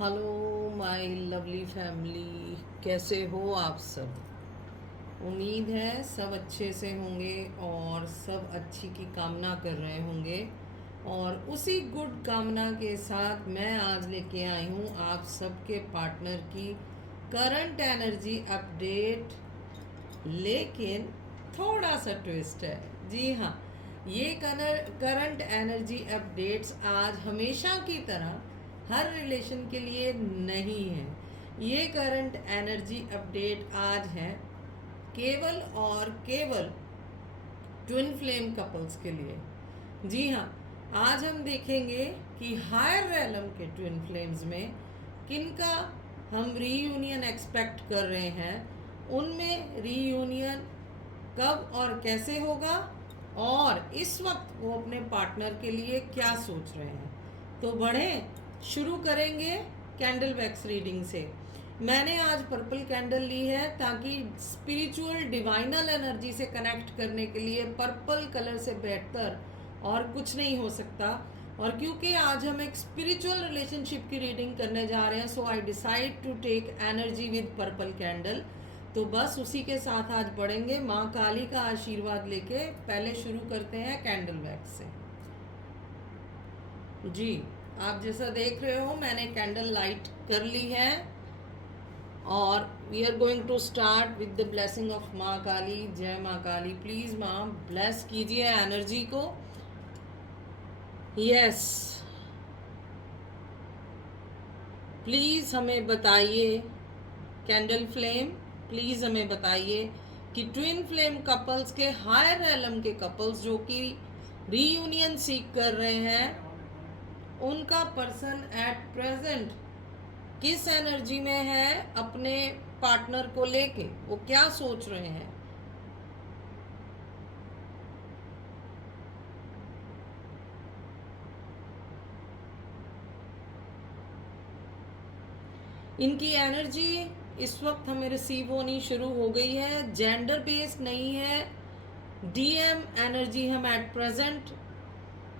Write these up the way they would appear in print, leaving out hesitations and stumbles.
Hello my lovely family, कैसे हो आप सब। उम्मीद है सब अच्छे से होंगे और सब अच्छी की कामना कर रहे होंगे। और उसी गुड कामना के साथ मैं आज लेके आई हूँ आप सबके पार्टनर की करंट एनर्जी अपडेट। लेकिन थोड़ा सा ट्विस्ट है। जी हाँ, ये करंट एनर्जी अपडेट्स आज हमेशा की तरह हर रिलेशन के लिए नहीं है। ये करंट एनर्जी अपडेट आज है केवल और केवल ट्विन फ्लेम कपल्स के लिए। जी हाँ, आज हम देखेंगे कि हायर रेलम के ट्विन फ्लेम्स में किनका हम रीयूनियन एक्सपेक्ट कर रहे हैं, उनमें रीयूनियन कब और कैसे होगा, और इस वक्त वो अपने पार्टनर के लिए क्या सोच रहे हैं। तो बढ़ें, शुरू करेंगे कैंडल वैक्स रीडिंग से। मैंने आज पर्पल कैंडल ली है ताकि स्पिरिचुअल डिवाइनल एनर्जी से कनेक्ट करने के लिए पर्पल कलर से बेहतर और कुछ नहीं हो सकता। और क्योंकि आज हम एक स्पिरिचुअल रिलेशनशिप की रीडिंग करने जा रहे हैं, so I decide to take energy with purple candle. तो बस उसी के साथ आज बढ़ेंगे माँ काली का आशीर्वाद लेके। पहले शुरू करते हैं कैंडल वैक्स से। जी, आप जैसा देख रहे हो मैंने कैंडल लाइट कर ली है और we are going to start with the blessing of Maa Kali. जय माँ काली। प्लीज माँ ब्लेस कीजिए एनर्जी को। यस, प्लीज हमें बताइए कैंडल फ्लेम, प्लीज हमें बताइए कि ट्विन फ्लेम कपल्स के हायर एलम के कपल्स जो कि रीयूनियन सीख कर रहे हैं, उनका पर्सन एट प्रेजेंट किस एनर्जी में है अपने पार्टनर को लेके, वो क्या सोच रहे हैं। इनकी एनर्जी इस वक्त हमें रिसीव होनी शुरू हो गई है। जेंडर बेस्ड नहीं है, डीएम एनर्जी हम एट प्रेजेंट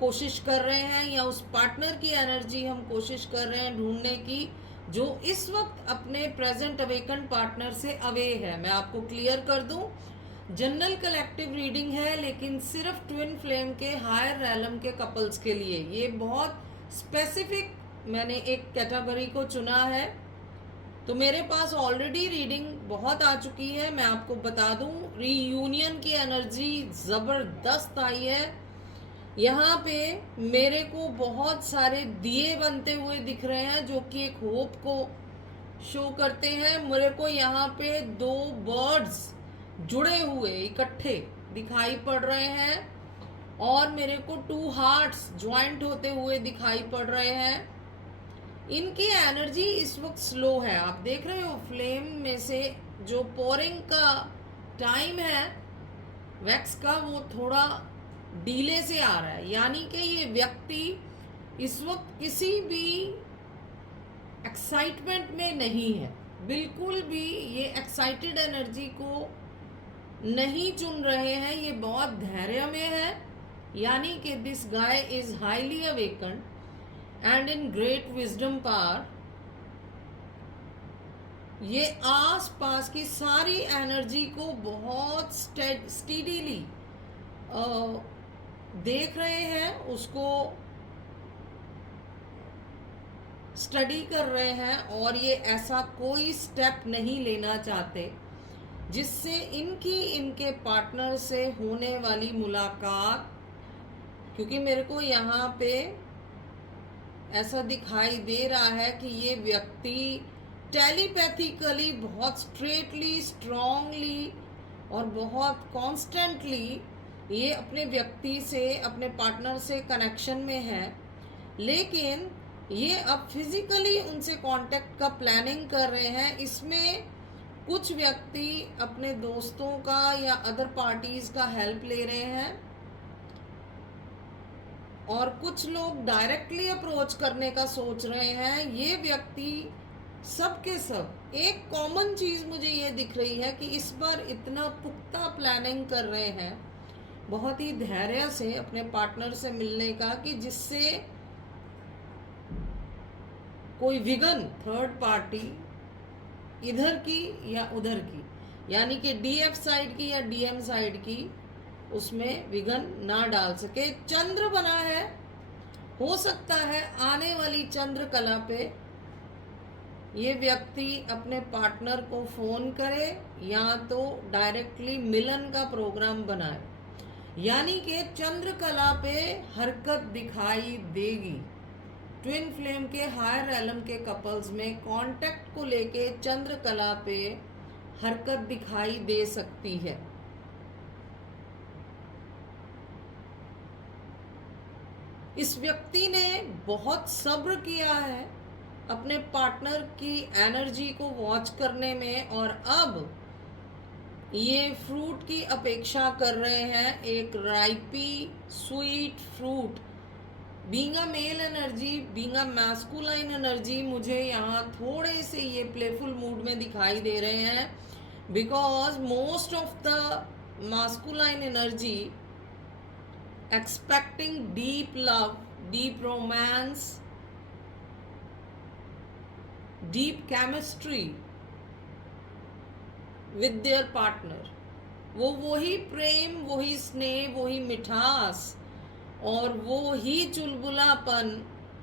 कोशिश कर रहे हैं, या उस पार्टनर की एनर्जी हम कोशिश कर रहे हैं ढूंढने की जो इस वक्त अपने प्रेजेंट अवेकन पार्टनर से अवे है। मैं आपको क्लियर कर दूं, जनरल कलेक्टिव रीडिंग है लेकिन सिर्फ ट्विन फ्लेम के हायर रैलम के कपल्स के लिए। ये बहुत स्पेसिफिक मैंने एक कैटेगरी को चुना है। तो मेरे पास ऑलरेडी रीडिंग बहुत आ चुकी है। मैं आपको बता दूं, रीयूनियन की एनर्जी ज़बरदस्त आई है। यहाँ पे मेरे को बहुत सारे दिए बनते हुए दिख रहे हैं जो कि एक होप को शो करते हैं। मेरे को यहाँ पे दो बर्ड्स जुड़े हुए इकट्ठे दिखाई पड़ रहे हैं और मेरे को टू हार्ट्स ज्वाइंट होते हुए दिखाई पड़ रहे हैं। इनकी एनर्जी इस वक्त स्लो है। आप देख रहे हो फ्लेम में से जो पोरिंग का टाइम है वैक्स का, वो थोड़ा डीले से आ रहा है। यानी कि ये व्यक्ति इस वक्त किसी भी एक्साइटमेंट में नहीं है, बिल्कुल भी ये एक्साइटेड एनर्जी को नहीं चुन रहे हैं। ये बहुत धैर्य में है। यानी कि this guy is highly awaken and in great wisdom power. ये आस पास की सारी एनर्जी को बहुत स्टीडीली देख रहे हैं, उसको स्टडी कर रहे हैं, और ये ऐसा कोई स्टेप नहीं लेना चाहते जिससे इनके पार्टनर से होने वाली मुलाकात, क्योंकि मेरे को यहाँ पे ऐसा दिखाई दे रहा है कि ये व्यक्ति टेलीपैथिकली बहुत स्ट्रेटली, स्ट्रांगली और बहुत कॉन्स्टेंटली ये अपने व्यक्ति से, अपने पार्टनर से कनेक्शन में है। लेकिन ये अब फिजिकली उनसे कांटेक्ट का प्लानिंग कर रहे हैं। इसमें कुछ व्यक्ति अपने दोस्तों का या अदर पार्टीज का हेल्प ले रहे हैं और कुछ लोग डायरेक्टली अप्रोच करने का सोच रहे हैं। ये व्यक्ति सब के सब, एक कॉमन चीज़ मुझे ये दिख रही है कि इस बार इतना पुख्ता प्लानिंग कर रहे हैं, बहुत ही धैर्य से अपने पार्टनर से मिलने का, कि जिससे कोई विघन थर्ड पार्टी इधर की या उधर की, यानी कि डीएफ साइड की या डीएम साइड की, उसमें विघन ना डाल सके। चंद्र बना है, हो सकता है आने वाली चंद्र कला पे ये व्यक्ति अपने पार्टनर को फोन करे या तो डायरेक्टली मिलन का प्रोग्राम बनाए, यानी कि चंद्र कला पे हरकत दिखाई देगी। ट्विन फ्लेम के हायर एलम के कपल्स में कांटेक्ट को लेके चंद्र कला पे हरकत दिखाई दे सकती है। इस व्यक्ति ने बहुत सब्र किया है अपने पार्टनर की एनर्जी को वॉच करने में, और अब ये फ्रूट की अपेक्षा कर रहे हैं, एक ripe sweet fruit. Being a male energy, being a masculine energy, मुझे यहाँ थोड़े से ये प्लेफुल मूड में दिखाई दे रहे हैं, because most of the masculine energy expecting deep love, deep romance, deep chemistry with their partner. वो वही प्रेम, वही स्नेह, वही मिठास और वो ही चुलबुलापन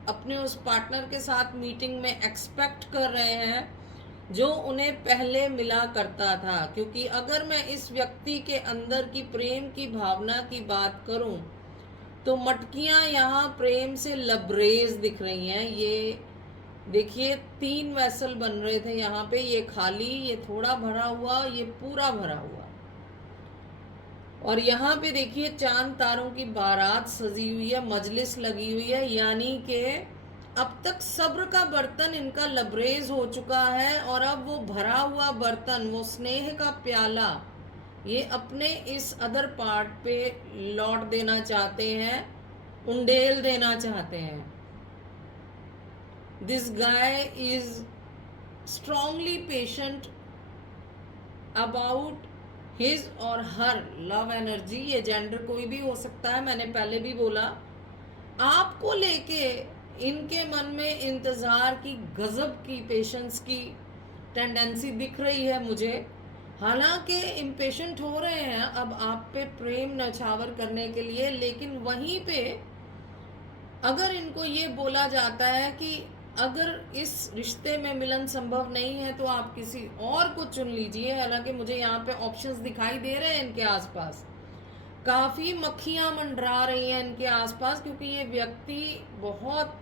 अपने उस पार्टनर के साथ मीटिंग में एक्सपेक्ट कर रहे हैं जो उन्हें पहले मिला करता था। क्योंकि अगर मैं इस व्यक्ति के अंदर की प्रेम की भावना की बात करूं तो मटकियां यहाँ प्रेम से लबरेज दिख रही हैं। ये देखिए 3 वेसल बन रहे थे यहाँ पे, ये खाली, ये थोड़ा भरा हुआ, ये पूरा भरा हुआ। और यहाँ पे देखिए चांद तारों की बारात सजी हुई है, मजलिस लगी हुई है, यानी कि अब तक सब्र का बर्तन इनका लबरेज हो चुका है और अब वो भरा हुआ बर्तन, वो स्नेह का प्याला, ये अपने इस अदर पार्ट पे लौट देना चाहते हैं, उंडेल देना चाहते हैं। This guy is strongly patient about his or her love energy। ये जेंडर कोई भी हो सकता है, मैंने पहले भी बोला। आपको लेके इनके मन में इंतज़ार की, गजब की, पेशेंस की टेंडेंसी दिख रही है मुझे। हालांकि इम्पेशेंट हो रहे हैं अब आप पे प्रेम नछावर करने के लिए, लेकिन वहीं पे अगर इनको ये बोला जाता है कि अगर इस रिश्ते में मिलन संभव नहीं है तो आप किसी और को चुन लीजिए। हालांकि मुझे यहाँ पे ऑप्शंस दिखाई दे रहे हैं इनके आसपास, काफ़ी मक्खियाँ मंडरा रही हैं इनके आसपास, क्योंकि ये व्यक्ति बहुत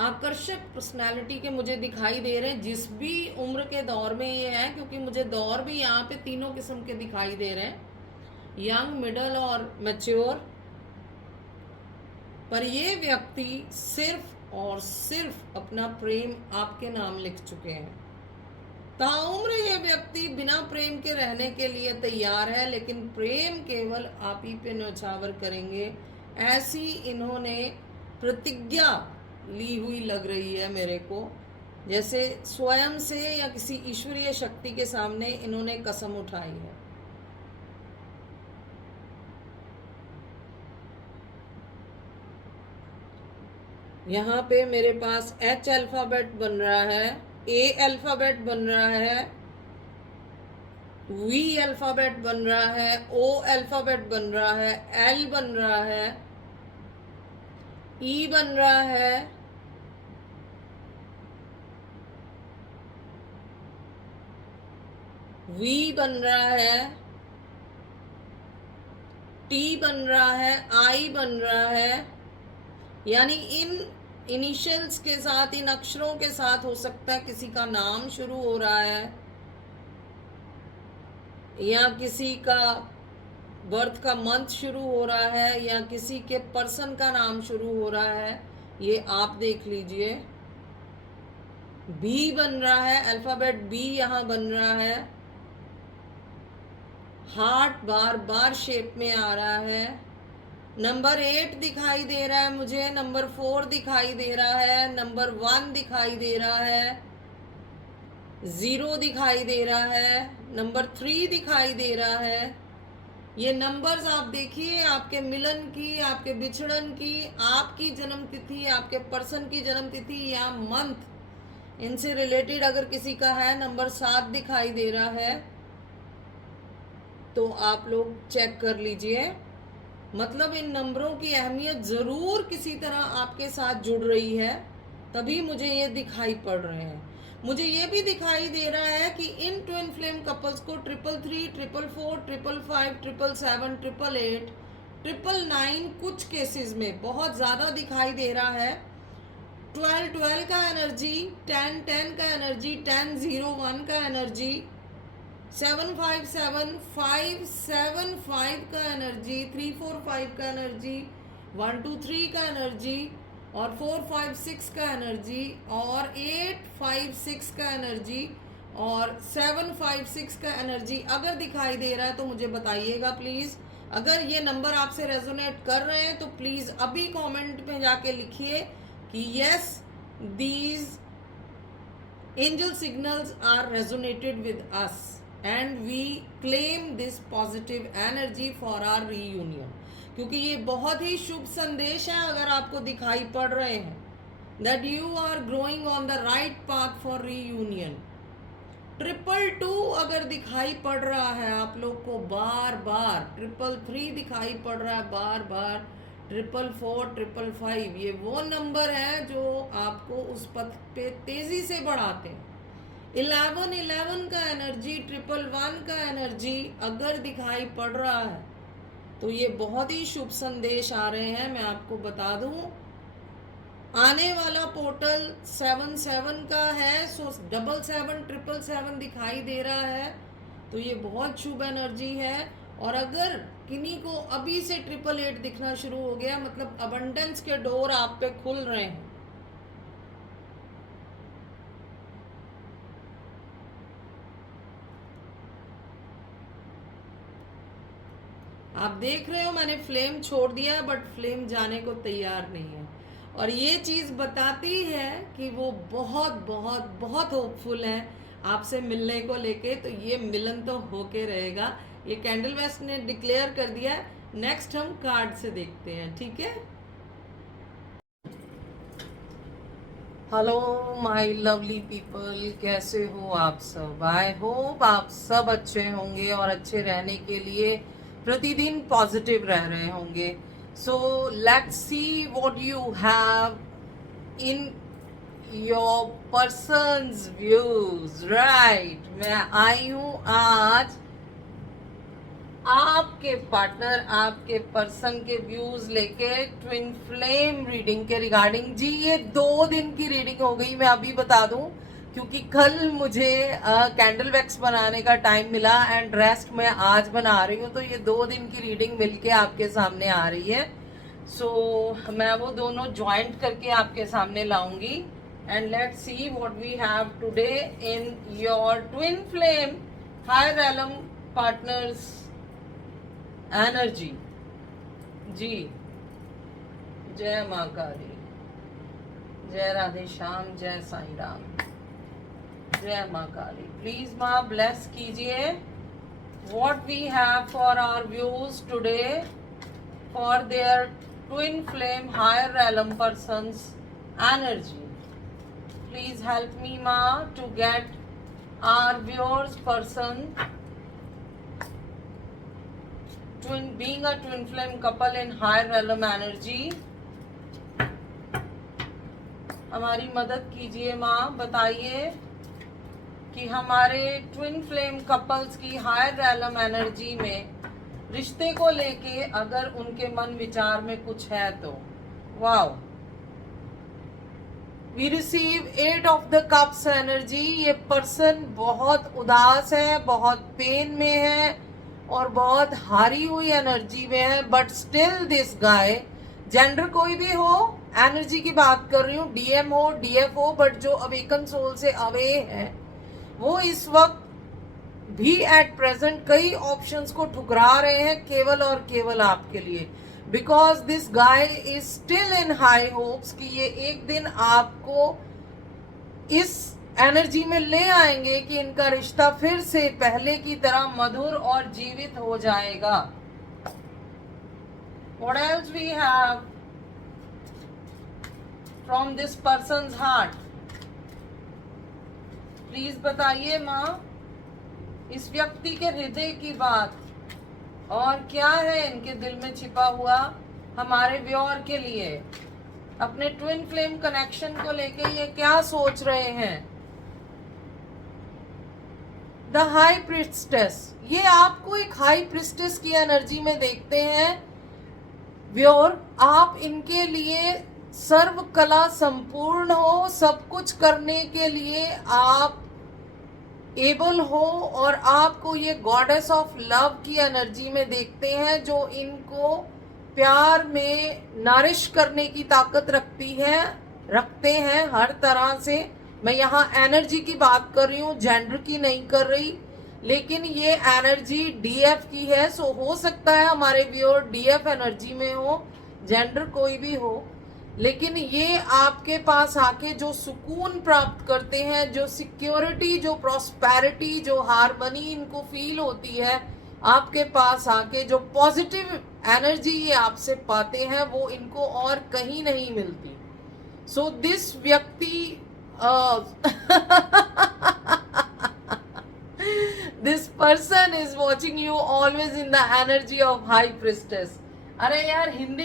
आकर्षक पर्सनालिटी के मुझे दिखाई दे रहे हैं, जिस भी उम्र के दौर में ये है। क्योंकि मुझे दौर भी यहाँ पे तीनों किस्म के दिखाई दे रहे हैं, यंग, मिडल और मैच्योर। पर ये व्यक्ति सिर्फ और सिर्फ अपना प्रेम आपके नाम लिख चुके हैं। ताउम्र ये व्यक्ति बिना प्रेम के रहने के लिए तैयार है, लेकिन प्रेम केवल आप ही पे न्यौछावर करेंगे, ऐसी इन्होंने प्रतिज्ञा ली हुई लग रही है मेरे को। जैसे स्वयं से या किसी ईश्वरीय शक्ति के सामने इन्होंने कसम उठाई है। यहाँ पे मेरे पास H अल्फ़ाबेट बन रहा है, A अल्फ़ाबेट बन रहा है, V अल्फ़ाबेट बन रहा है, O अल्फ़ाबेट बन रहा है, L बन रहा है, E बन रहा है, V बन रहा है, T बन रहा है, I बन रहा है। यानी इन इनिशियल्स के साथ, इन अक्षरों के साथ हो सकता है किसी का नाम शुरू हो रहा है या किसी का बर्थ का मंथ शुरू हो रहा है या किसी के पर्सन का नाम शुरू हो रहा है। ये आप देख लीजिए, बी बन रहा है, अल्फ़ाबेट बी यहाँ बन रहा है, हार्ट बार बार शेप में आ रहा है, नंबर 8 दिखाई दे रहा है मुझे, नंबर 4 दिखाई दे रहा है, नंबर 1 दिखाई दे रहा है, 0 दिखाई दे रहा है, नंबर 3 दिखाई दे रहा है। ये नंबर्स आप देखिए, आपके मिलन की, आपके बिछड़न की, आपकी जन्म तिथि, आपके पर्सन की जन्म तिथि या मंथ इनसे रिलेटेड अगर किसी का है, नंबर 7 दिखाई दे रहा है, तो आप लोग चेक कर लीजिए। मतलब इन नंबरों की अहमियत ज़रूर किसी तरह आपके साथ जुड़ रही है, तभी मुझे ये दिखाई पड़ रहे हैं। मुझे ये भी दिखाई दे रहा है कि इन ट्विन फ्लेम कपल्स को 333, 444, 555, 777, 888, 999 कुछ केसेस में बहुत ज़्यादा दिखाई दे रहा है। 12 12 का एनर्जी, 10 10 का एनर्जी, 10 0 1 का एनर्जी, 757 575 का एनर्जी, 345 का एनर्जी, 123 का एनर्जी और 456 का एनर्जी और 856 का एनर्जी और 756 का एनर्जी अगर दिखाई दे रहा है तो मुझे बताइएगा प्लीज़। अगर ये नंबर आपसे रेजोनेट कर रहे हैं तो प्लीज़ अभी कमेंट में जाके लिखिए कि yes, these angel signals are resonated with us and we claim this positive energy for our reunion। क्योंकि ये बहुत ही शुभ संदेश है अगर आपको दिखाई पड़ रहे हैं, that you are growing on the right path for reunion। 222 अगर दिखाई पड़ रहा है आप लोग को बार बार, 333 दिखाई पड़ रहा है बार बार, 444, 555, ये वो नंबर है जो आपको उस पथ पे तेजी से बढ़ाते हैं। 11 11 का एनर्जी, 111 का एनर्जी अगर दिखाई पड़ रहा है तो ये बहुत ही शुभ संदेश आ रहे हैं। मैं आपको बता दूं, आने वाला पोर्टल 77 का है, सो 77 777 दिखाई दे रहा है, तो ये बहुत शुभ एनर्जी है। और अगर किन्हीं को अभी से 888 दिखना शुरू हो गया, मतलब अबंडेंस के डोर आप पे खुल रहे हैं। आप देख रहे हो मैंने फ्लेम छोड़ दिया है, बट फ्लेम जाने को तैयार नहीं है, और ये चीज़ बताती है कि वो बहुत बहुत बहुत होपफुल है आपसे मिलने को लेके। तो ये मिलन तो होके रहेगा, ये कैंडल वेस्ट ने डिक्लेयर कर दिया है। नेक्स्ट हम कार्ड से देखते हैं, ठीक है। हेलो माय लवली पीपल, कैसे हो आप सब? आई होप आप सब अच्छे होंगे और अच्छे रहने के लिए प्रतिदिन पॉजिटिव रह रहे होंगे। So let's see what you have in your persons views, right. मैं आई हूँ आज आपके पार्टनर, आपके पर्सन के व्यूज लेके ट्विन फ्लेम रीडिंग के रिगार्डिंग। जी ये 2 दिन की रीडिंग हो गई, मैं अभी बता दूं, क्योंकि कल मुझे कैंडल वैक्स बनाने का टाइम मिला एंड रेस्ट मैं आज बना रही हूँ, तो ये 2 दिन की रीडिंग मिलके आपके सामने आ रही है। सो मैं वो दोनों ज्वाइंट करके आपके सामने लाऊंगी and let's see what we have today in your twin flame higher realm partners energy. जी जय माँ काली, जय राधे श्याम, जय साईं राम, जय माँ काली। प्लीज माँ ब्लेस कीजिए what we have for our views today for their twin flame higher realm persons energy. Please help me माँ to get our viewers person being a twin flame couple in higher realm energy। हमारी मदद कीजिए माँ, बताइए कि हमारे twin flame couples की higher रेलम energy में रिश्ते को लेके अगर उनके मन विचार में कुछ है तो। Wow, we receive 8 of the cups energy. ये पर्सन बहुत उदास है, बहुत पेन में है और बहुत हारी हुई एनर्जी में है, but still this guy, gender कोई भी हो, एनर्जी की बात कर रही हूँ, डीएम हो, डीएफ हो, बट जो अवेकन सोल से अवे है वो इस वक्त भी एट प्रेजेंट कई ऑप्शंस को ठुकरा रहे हैं केवल और केवल आपके लिए, because this guy is still in high hopes कि ये एक दिन आपको इस एनर्जी में ले आएंगे कि इनका रिश्ता फिर से पहले की तरह मधुर और जीवित हो जाएगा। What else we have from this person's heart? Please बताइए माँ, इस व्यक्ति के हृदय की बात और क्या है इनके दिल में छिपा हुआ हमारे व्यूअर के लिए, अपने ट्विन फ्लेम कनेक्शन को लेके ये क्या सोच रहे हैं। द हाई प्रिस्टेस, ये आपको एक हाई प्रिस्टेस की एनर्जी में देखते हैं व्योर। आप इनके लिए सर्व कला संपूर्ण हो, सब कुछ करने के लिए आप एबल हो, और आपको ये गॉडेस ऑफ लव की एनर्जी में देखते हैं जो इनको प्यार में नरिश करने की ताकत रखते हैं हर तरह से। मैं यहाँ एनर्जी की बात कर रही हूँ, जेंडर की नहीं कर रही, लेकिन ये एनर्जी डीएफ की है। सो हो सकता है हमारे व्यूअर डीएफ एनर्जी में हो, जेंडर कोई भी हो, लेकिन ये आपके पास आके जो सुकून प्राप्त करते हैं, जो सिक्योरिटी, जो प्रॉस्पेरिटी, जो हार्मनी इनको फील होती है आपके पास आके, जो पॉजिटिव एनर्जी ये आपसे पाते हैं, वो इनको और कहीं नहीं मिलती। सो दिस व्यक्ति this person is watching you always in the energy of high priestess। अरे यार, हिंदी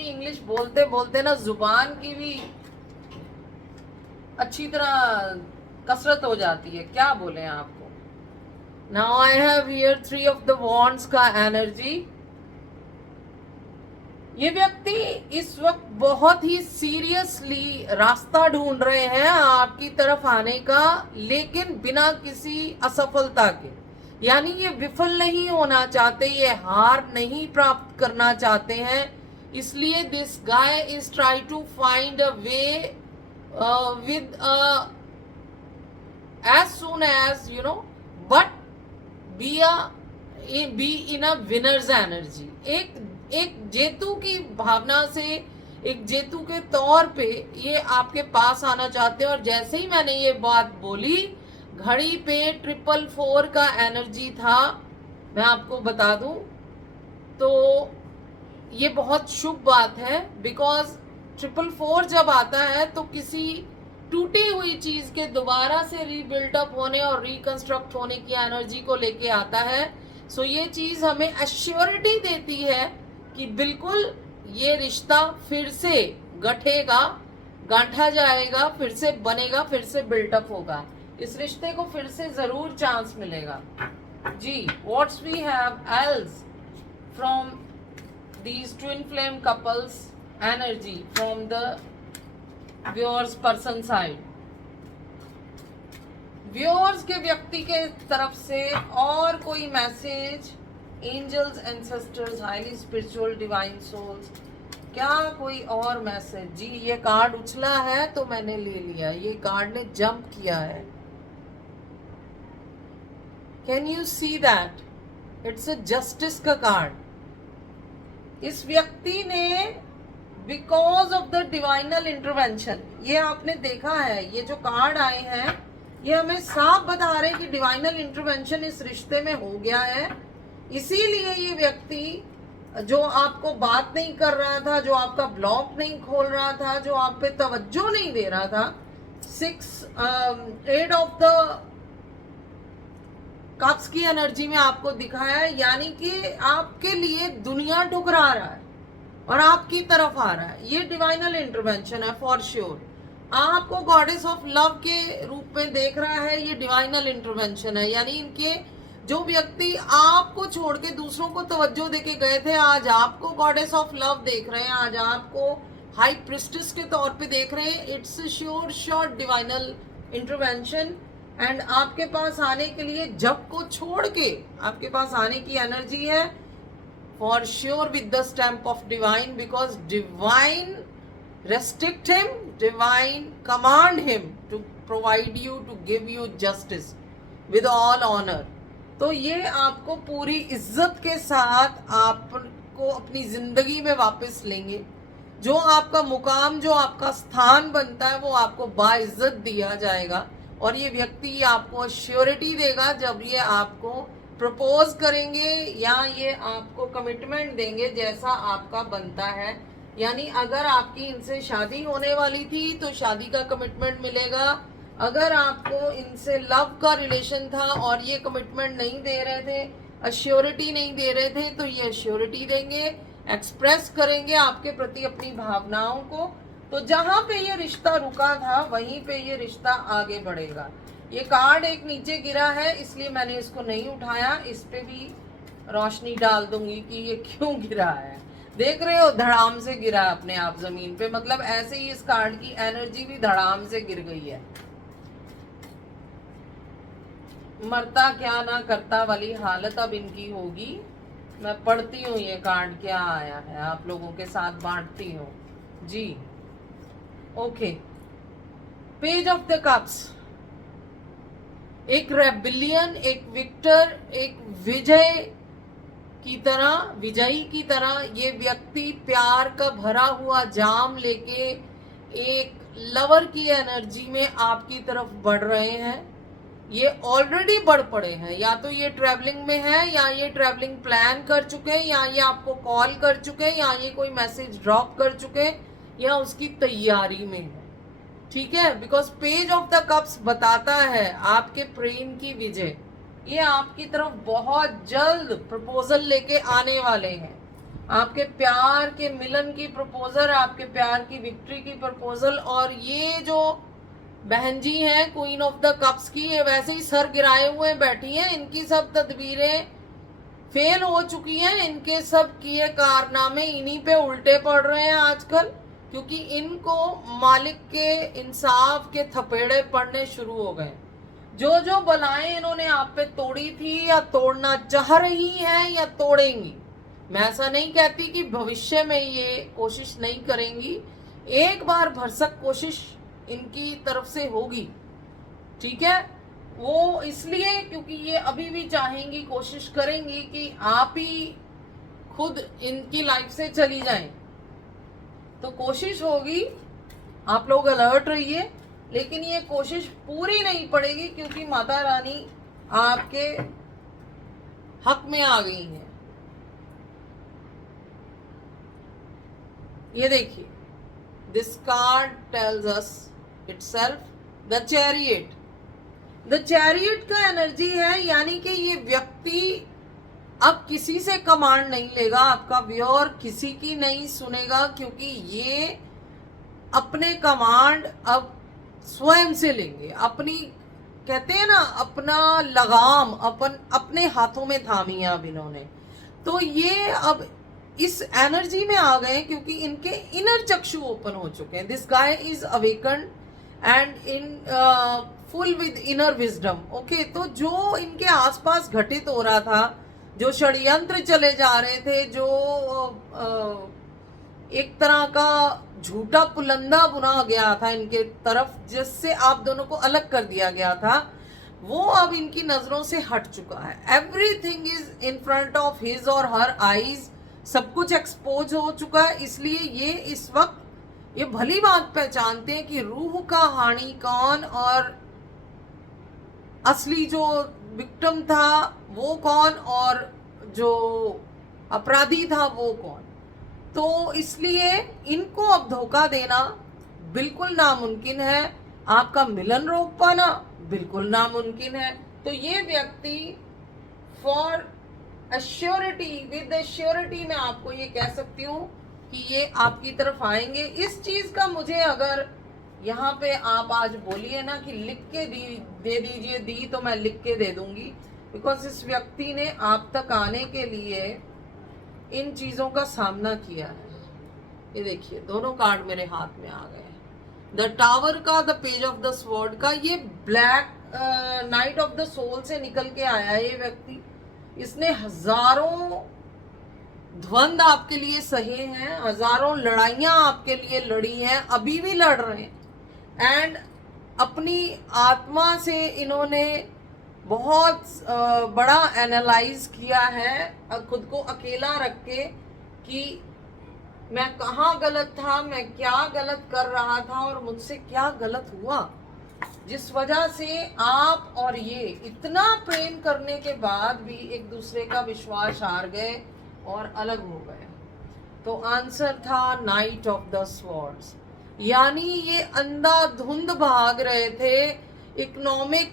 इंग्लिश बोलते बोलते ना जुबान की भी अच्छी तरह कसरत हो जाती है, क्या बोले आपको। Now I have here 3 of the wands का एनर्जी। ये व्यक्ति इस वक्त बहुत ही सीरियसली रास्ता ढूंढ रहे हैं आपकी तरफ आने का, लेकिन बिना किसी असफलता के। यानी ये विफल नहीं होना चाहते, ये हार नहीं प्राप्त करना चाहते हैं, इसलिए this guy is try to find a way with as soon as you know, but be in a winner's energy. एक जेतु की भावना से, एक जेतु के तौर पे ये आपके पास आना चाहते हैं। और जैसे ही मैंने ये बात बोली, घड़ी पे 444 का एनर्जी था, मैं आपको बता दूं तो ये बहुत शुभ बात है, बिकॉज 444 जब आता है तो किसी टूटी हुई चीज के दोबारा से रीबिल्डअप होने और रिकंस्ट्रक्ट होने की एनर्जी को लेके आता है। सो ये चीज हमें एश्योरिटी देती है कि बिल्कुल ये रिश्ता फिर से गांठा जाएगा, फिर से बनेगा, फिर से बिल्टअप होगा, इस रिश्ते को फिर से जरूर चांस मिलेगा जी। What's we have else from these twin flame couples energy from the viewers person side. Viewers के व्यक्ति के तरफ से और कोई message, angels, ancestors, highly spiritual divine souls, क्या कोई और मैसेज जी। ये कार्ड उछला है तो मैंने ले लिया, ये कार्ड ने जंप किया है। Can you see that? It's a justice का कार्ड। इस व्यक्ति ने बिकॉज ऑफ द डिवाइनल इंटरवेंशन, ये आपने देखा है, ये जो कार्ड आए हैं ये हमें साफ बता रहे हैं कि डिवाइनल इंटरवेंशन इस रिश्ते में हो गया है। इसीलिए ये व्यक्ति जो आपको बात नहीं कर रहा था, जो आपका ब्लॉक नहीं खोल रहा था, जो आप पे तवज्जो नहीं दे रहा था, 8 ऑफ द कप्स की एनर्जी में आपको दिखाया है। यानी कि आपके लिए दुनिया ठुकरा रहा है और आपकी तरफ आ रहा है, ये डिवाइनल इंटरवेंशन है फॉर श्योर। आपको गॉडेस ऑफ लव के रूप में देख रहा है, ये डिवाइनल इंटरवेंशन है। यानी इनके जो व्यक्ति आपको छोड़ के दूसरों को तवज्जो देके गए थे, आज आपको गॉडेस ऑफ लव देख रहे हैं, आज आपको हाई प्रिस्टेस के तौर पे देख रहे हैं। It's sure divine intervention. And आपके पास आने के लिए, जब को छोड़ के आपके पास आने की एनर्जी है for sure with the stamp of divine, because divine restrict him, divine command him to provide you, to give you justice with all honor। तो ये आपको पूरी इज्जत के साथ आपको अपनी जिंदगी में वापस लेंगे। जो आपका मुकाम, जो आपका स्थान बनता है, वो आपको बाइज्जत दिया जाएगा। और ये व्यक्ति आपको श्योरिटी देगा जब ये आपको प्रपोज करेंगे या ये आपको कमिटमेंट देंगे जैसा आपका बनता है। यानी अगर आपकी इनसे शादी होने वाली थी तो शादी का कमिटमेंट मिलेगा, अगर आपको इनसे लव का रिलेशन था और ये कमिटमेंट नहीं दे रहे थे, अश्योरिटी नहीं दे रहे थे, तो ये अश्योरिटी देंगे, एक्सप्रेस करेंगे आपके प्रति अपनी भावनाओं को। तो जहां पे ये रिश्ता रुका था वहीं पे ये रिश्ता आगे बढ़ेगा। ये कार्ड एक नीचे गिरा है इसलिए मैंने इसको नहीं उठाया, इस पे भी रोशनी डाल दूंगी कि ये क्यों गिरा है। देख रहे हो धड़ाम से गिरा अपने आप जमीन पे, मतलब ऐसे ही इस कार्ड की एनर्जी भी धड़ाम से गिर गई है। मरता क्या ना करता वाली हालत अब इनकी होगी। मैं पढ़ती हूँ ये कार्ड क्या आया है, आप लोगों के साथ बांटती हूँ जी। Okay, page of the cups, एक रेबिलियन, एक विक्टर, एक विजय की तरह, विजयी की तरह ये व्यक्ति प्यार का भरा हुआ जाम लेके एक लवर की एनर्जी में आपकी तरफ बढ़ रहे हैं। ये ऑलरेडी बढ़ पड़े हैं, या तो ये ट्रैवलिंग में है, या ये ट्रैवलिंग प्लान कर चुके हैं, या ये आपको कॉल कर चुके हैं, या ये कोई मैसेज ड्रॉप कर चुके हैं, या उसकी तैयारी में है। ठीक है, because page of the cups बताता है आपके प्रेम की विजय। ये आपकी तरफ बहुत जल्द प्रपोजल लेके आने वाले हैं, आपके प्यार के मिलन की प्रपोजल, आपके प्यार की विक्ट्री की प्रपोजल। और ये जो बहन जी हैं क्वीन ऑफ द कप्स की, ये वैसे ही सर गिराए हुए बैठी हैं, इनकी सब तदबीरें फेल हो चुकी हैं, इनके सब किए कारनामे इन्हीं पे उल्टे पड़ रहे हैं आजकल, क्योंकि इनको मालिक के इंसाफ के थपेड़े पड़ने शुरू हो गए। जो जो बलाएं इन्होंने आप पे तोड़ी थी या तोड़ना चाह रही हैं या तोड़ेंगी, मैं ऐसा नहीं कहती कि भविष्य में ये कोशिश नहीं करेंगी, एक बार भरसक कोशिश इनकी तरफ से होगी। ठीक है, वो इसलिए क्योंकि ये अभी भी चाहेंगी, कोशिश करेंगी कि आप ही खुद इनकी लाइफ से चली जाएं। तो कोशिश होगी, आप लोग अलर्ट रहिए, लेकिन ये कोशिश पूरी नहीं पड़ेगी क्योंकि माता रानी आपके हक में आ गई हैं। ये देखिए, this card tells us itself the chariot. The chariot का एनर्जी है, यानी कि ये व्यक्ति अब किसी से कमांड नहीं लेगा, आपका व्योर किसी की नहीं सुनेगा, क्योंकि ये अपने कमांड अब स्वयं से लेंगे। अपनी, कहते हैं ना, अपना लगाम अपने हाथों में थामी है अब इन्होंने। तो ये अब इस एनर्जी में आ गए क्योंकि इनके इनर चक्षु ओपन हो चुके हैं। This guy is awaken and in full with inner wisdom. Okay, तो जो इनके आसपास घटित हो रहा था, जो षड्यंत्र चले जा रहे थे, जो एक तरह का झूठा पुलंदा बुना गया था इनके तरफ, जिससे आप दोनों को अलग कर दिया गया था, वो अब इनकी नजरों से हट चुका है। Everything is in front of his और हर आईज, सब कुछ एक्सपोज हो चुका है। इसलिए ये इस वक्त ये भली बात पहचानते हैं कि रूह का हानि कौन और असली जो विक्टिम था वो कौन और जो अपराधी था वो कौन। तो इसलिए इनको अब धोखा देना बिल्कुल नामुमकिन है, आपका मिलन रोक पाना बिल्कुल नामुमकिन है। तो ये व्यक्ति फॉर अश्योरिटी, विद अश्योरिटी मैं आपको ये कह सकती हूँ कि ये आपकी तरफ आएंगे। इस चीज का मुझे अगर यहाँ पे आप आज बोलिए ना कि लिख के दे दीजिए, दी तो मैं लिख के दे दूंगी, बिकॉज इस व्यक्ति ने आप तक आने के लिए इन चीजों का सामना किया है। ये देखिए, दोनों कार्ड मेरे हाथ में आ गए। द टावर का, the page of the sword का, ये black night of the soul से निकल के आया है ये व्यक्ति। इसने हजारों द्वंद आपके लिए सहे हैं, हजारों लड़ाइयां आपके लिए लड़ी हैं, अभी भी लड़ रहे हैं। एंड अपनी आत्मा से इन्होंने बहुत बड़ा एनालाइज किया है खुद को अकेला रख के कि मैं कहाँ गलत था, मैं क्या गलत कर रहा था और मुझसे क्या गलत हुआ, जिस वजह से आप और ये इतना प्रेम करने के बाद भी एक दूसरे का विश्वास हार गए और अलग हो गए। तो आंसर था नाइट ऑफ द स्वॉर्ड्स, यानी ये अंधाधुंध भाग रहे थे इकोनॉमिक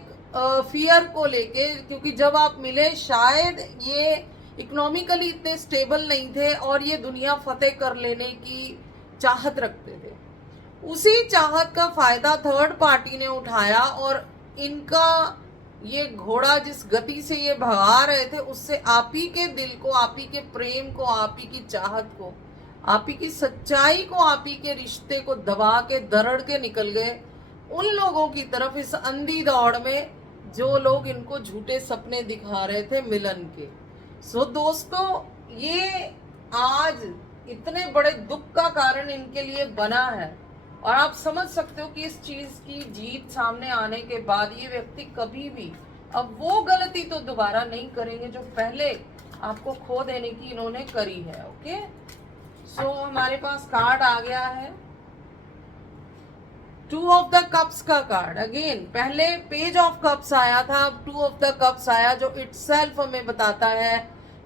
फियर को लेके, क्योंकि जब आप मिले शायद ये इकोनॉमिकली इतने स्टेबल नहीं थे और ये दुनिया फतेह कर लेने की चाहत रखते थे। उसी चाहत का फायदा थर्ड पार्टी ने उठाया और इनका ये घोड़ा जिस गति से ये भगा रहे थे उससे आप ही के दिल को, आप ही के प्रेम को, आप ही की चाहत को, आप ही की सच्चाई को, आप ही के रिश्ते को दबा के दरड़ के निकल गए उन लोगों की तरफ इस अंधी दौड़ में जो लोग इनको झूठे सपने दिखा रहे थे मिलन के। सो दोस्तों, ये आज इतने बड़े दुख का कारण इनके लिए बना है और आप समझ सकते हो कि इस चीज की जीत सामने आने के बाद ये व्यक्ति कभी भी अब वो गलती तो दोबारा नहीं करेंगे जो पहले आपको खो देने की इन्होंने करी है। ओके, सो हमारे पास कार्ड आ गया है 2 ऑफ द कप्स का कार्ड। अगेन पहले पेज ऑफ कप्स आया था, अब 2 ऑफ द कप्स आया जो इटसेल्फ हमें बताता है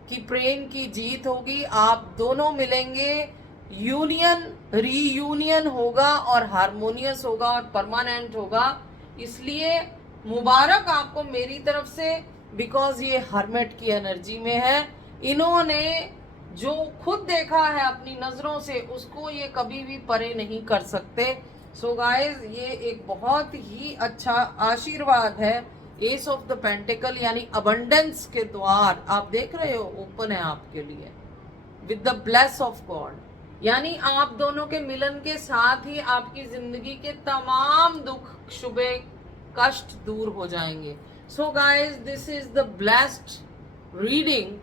कि प्रेम की जीत होगी, आप दोनों मिलेंगे, यूनियन रीयूनियन होगा और हारमोनियस होगा और परमानेंट होगा। इसलिए मुबारक आपको मेरी तरफ से, बिकॉज ये हर्मेट की एनर्जी में है। इन्होंने जो खुद देखा है अपनी नजरों से उसको ये कभी भी परे नहीं कर सकते। सो गाइज, ये एक बहुत ही अच्छा आशीर्वाद है। एस ऑफ द पेंटिकल यानी अबंडेंस के द्वार आप देख रहे हो ओपन है आपके लिए with the bless of God, यानी आप दोनों के मिलन के साथ ही आपकी जिंदगी के तमाम दुख शुबे कष्ट दूर हो जाएंगे। So guys, this is the blessed reading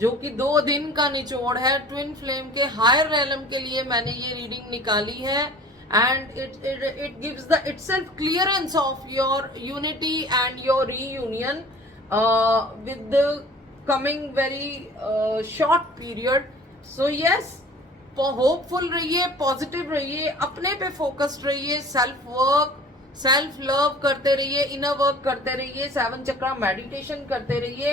जो कि 2 दिन का निचोड़ है। ट्विन फ्लेम के हायर रेलम के लिए मैंने ये रीडिंग निकाली है and it gives the itself clearance of your unity and your reunion with the coming very short period. So yes, hopeful रहिए, पॉजिटिव रहिए, अपने पे फोकस्ड रहिए, सेल्फ वर्क सेल्फ लव करते रहिए, इनर वर्क करते रहिए, 7 चक्रा मेडिटेशन करते रहिए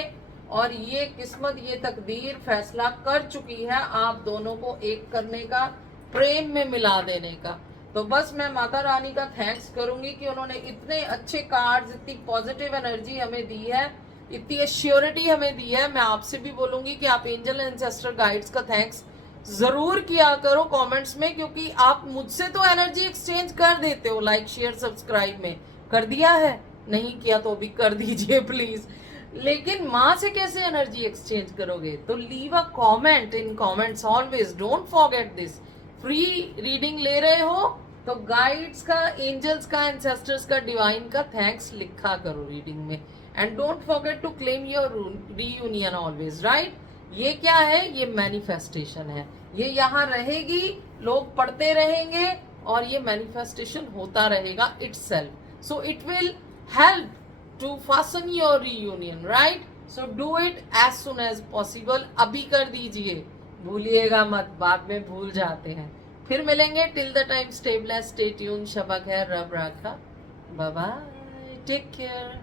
और ये किस्मत, ये तकदीर फैसला कर चुकी है आप दोनों को एक करने का, प्रेम में मिला देने का। तो बस मैं माता रानी का थैंक्स करूंगी कि उन्होंने इतने अच्छे कार्ड्स, इतनी पॉजिटिव एनर्जी हमें दी है, इतनी एश्योरिटी हमें दी है। मैं आपसे भी बोलूंगी कि आप एंजल एंसेस्टर गाइड्स का थैंक्स जरूर किया करो कमेंट्स में, क्योंकि आप मुझसे तो एनर्जी एक्सचेंज कर देते हो लाइक शेयर सब्सक्राइब में। कर दिया है? नहीं किया तो भी कर दीजिए प्लीज। लेकिन माँ से कैसे एनर्जी एक्सचेंज करोगे? तो leave a comment in comments always, don't forget this. Free reading ले रहे हो तो गाइड्स का, एंजल्स का, एंसेस्टर्स का, डिवाइन का थैंक्स लिखा करो रीडिंग में। And don't forget to claim your reunion always, right? ये क्या है? ये मैनिफेस्टेशन है, ये यहाँ रहेगी, लोग पढ़ते रहेंगे और ये मैनिफेस्टेशन होता रहेगा itself. So it will help to fasten your reunion, right? So do it as soon as possible. अभी कर दीजिए, भूलिएगा मत, बाद में भूल जाते हैं। फिर मिलेंगे। Till the time stay blessed, stay tune, शबा खैर, रब राखा, बाय बाय, टेक केयर।